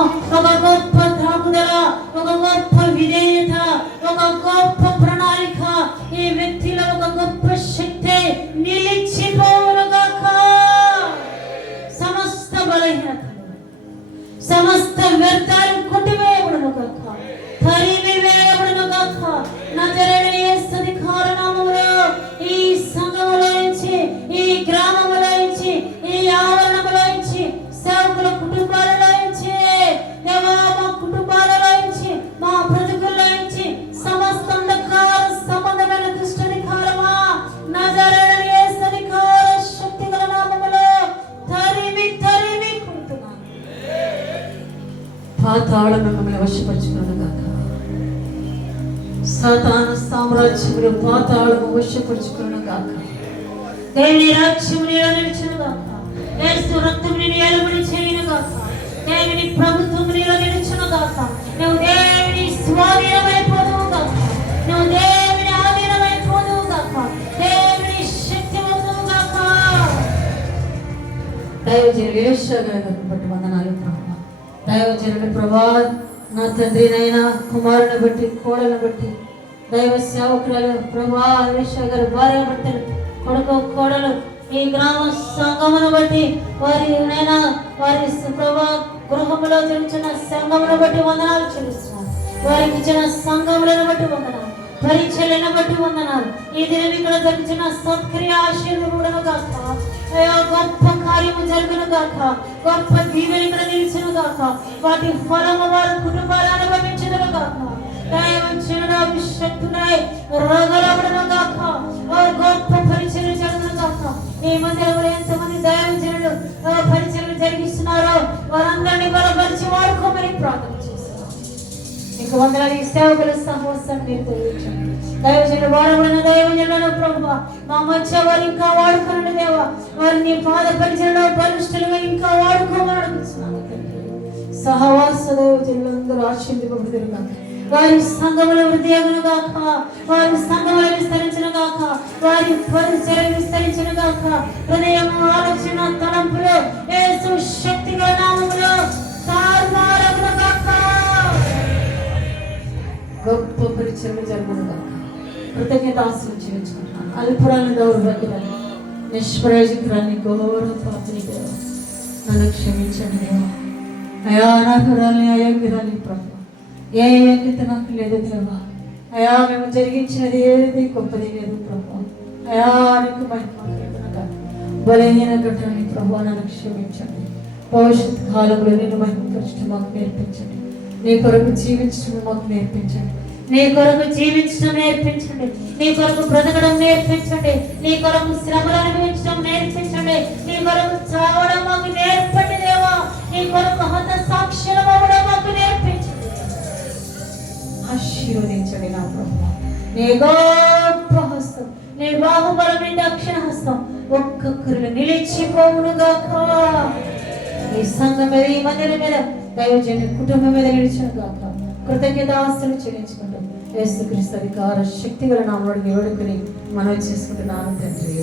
ఒక గొప్ప తాగుదల ఒక గొప్ప విధేయత ఒక గొప్ప ప్రణాళిక ఈ వ్యక్తిలో ఒక గొప్ప శక్తి నిలిచిపోవునుగాక సమస్త బలహీనతలు సమస్త వ్యర్థాలు కొట్టివేయబడును గాక పాతాళం మిమ్మల్ని వశపరచుకున్నాను కాక సాతాన సామ్రాజ్యములు పాతాళము వశపరచుకున్నాను కాక దేవుని రాజ్యము నీలో నిలిచిన కాక ఏసు రక్తం నేను ఎలుబడి చేయను గాక. దేవుని ప్రభుత్వం నీలో నిలిచిన కాక నువ్వు దేవుని స్వాధీనమైపోదువు కాక నువ్వు దేవుని ఆధీనమైపోదువు కాక దేవుని శక్తివంతువు గాక. దైవజనులు యేషగారిని పట్టు వందనాలు ప్రభా ప్రభా నా తండ్రినైనా కుమారుని బట్టి కోడలను బట్టి దైవ సేవకులను ప్రభా గారు భార్య భర్తలు కొడుకు కోడలు ఈ గ్రామ సంఘమును బట్టి వారి నైనా వారి ప్రభా గృహములో జరుగుతున్న సంఘమును బట్టి వందనాలు చెల్లిస్తున్నాను వారికి ఇచ్చిన సంఘములను బట్టి వందనాలు. పరిచయలను బట్టి వందనాలు. ఈ దినం ఇక్కడ జరిగిన సత్క్రియ ఆశీర్వదను గాక. అయ్యా గొప్ప కార్యము జరుగును కాక గొప్ప దీవెన ఇక్కడ నిలిచిన కాక వాటి ఫలము వారి కుటుంబాలు అనుభవించును కాక దైవంచుడు అభిషక్తునై రోగలబడును గాక. గొప్ప పరిచయం జరుగును గాక. ఈ మందిరంలో ఎంతమంది దైవజనులు పరిచయం జరిగిస్తున్నారో వారందరినీ బలపరిచి వాడుకోమని ప్రార్థన నీకు మీకు వందలాది సేవకుల సహవాసాన్ని మీరు తొలగించండి దైవజనులు వాడబడిన దైవజనులను ప్రభు మా మధ్య వారు ఇంకా వాడుకున్నాడు దేవా. వారిని పాద పరిచయంలో బలిష్ఠులుగా ఇంకా వాడుకోమని అడుగుతున్నాను తండ్రి. సహవాస దైవజనులందరూ ఆశీర్వదింపబడుదురుగా. వారి సంఘముల వృద్ధి గాక వారి సంఘముల విస్తరించిన గాక వారి పరిచయం విస్తరించిన గాక హృదయం గొప్ప పరిచయం కృతజ్ఞత ఆస్తులు జీవించుకుంటున్నాను అల్పురాలను దౌర్భాగ్యాన్ని నిష్ప్రయోజకురాన్ని ఘోర పాత్రి నన్ను క్షమించండి అయా అనాథురాల్ని అయోగ్యురాలి ప్రభు. ఏ యోగ్యత నాకు లేదు దేవా. అయా మేము జరిగించినది ఏది గొప్పది లేదు ప్రభు. అయా నీకు మహిమ బలహీన ఘటనని ప్రభు నన్ను క్షమించండి. భవిష్యత్ కాలంలో నేను మహిమపరచడం మాకు నేర్పించండి. నీ కొరకు జీవించడం మాకు నేర్పించండి. నీ కొరకు జీవించడం నేర్పించండి. నీ కొరకు బ్రతకడం నేర్పించండి. నీ కొరకు శ్రమలు అనుభవించడం నేర్పించండి. నీ కొరకు చావడం మాకు నేర్పండి దేవా. నీ కొరకు హత సాక్షులం అవ్వడం మాకు నేర్పించండి. ఆశీర్వదించండి నా ప్రభు. నీ గొప్ప హస్తం నీ బాహుబలమైన దక్షిణ హస్తం ఒక్కొక్కరు నిలిచిపోవునుగాక. ఈ సంఘం మీద ఈ మందిరం మీద దైవజన కుటుంబం మీద నిలిచిన గాక కృతజ్ఞతాస్తులు చెల్లించుకుంటాం చెల్లించుకుంటూ యేసుక్రీస్తు అధికార శక్తి గల నామడు వేడుకుని మనం చేసుకుంటున్నాను తండ్రి.